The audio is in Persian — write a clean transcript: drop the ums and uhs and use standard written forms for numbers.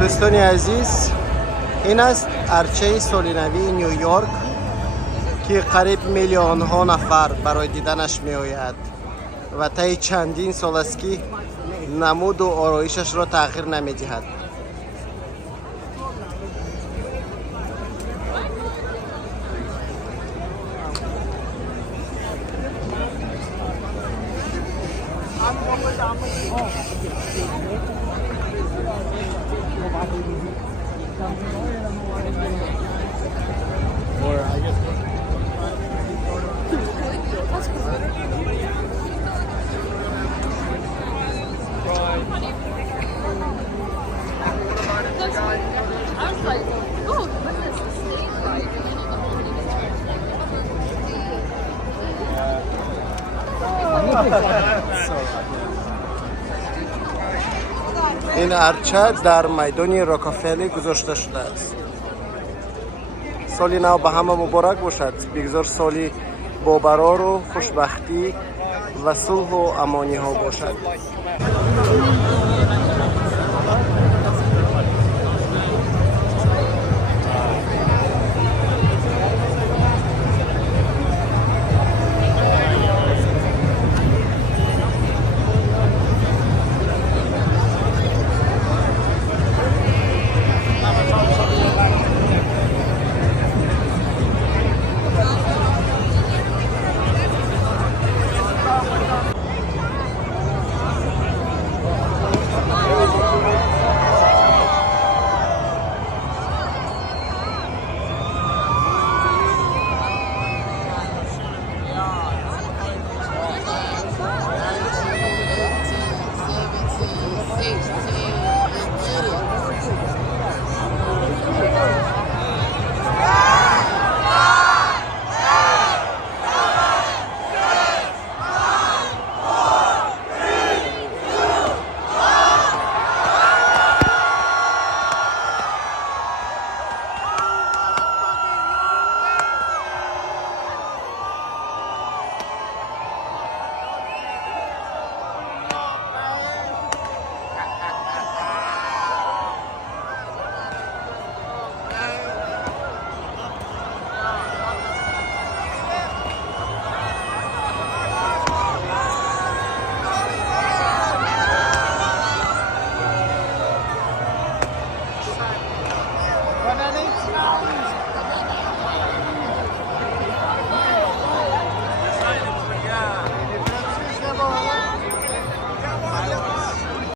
دوستان عزیز، این است ارچه سال نوی نیویورک که قریب میلیون ها نفر برای دیدنش می آید و طی چندین سال است که نمود و آرایشش را تغییر نمی دهد. این ارچه در میدان راکافلی گذاشته شده است. سالی نو به همه مبارک باشد. بگذار سالی با برار و خوشبختی و صلح و امانی ها باشد.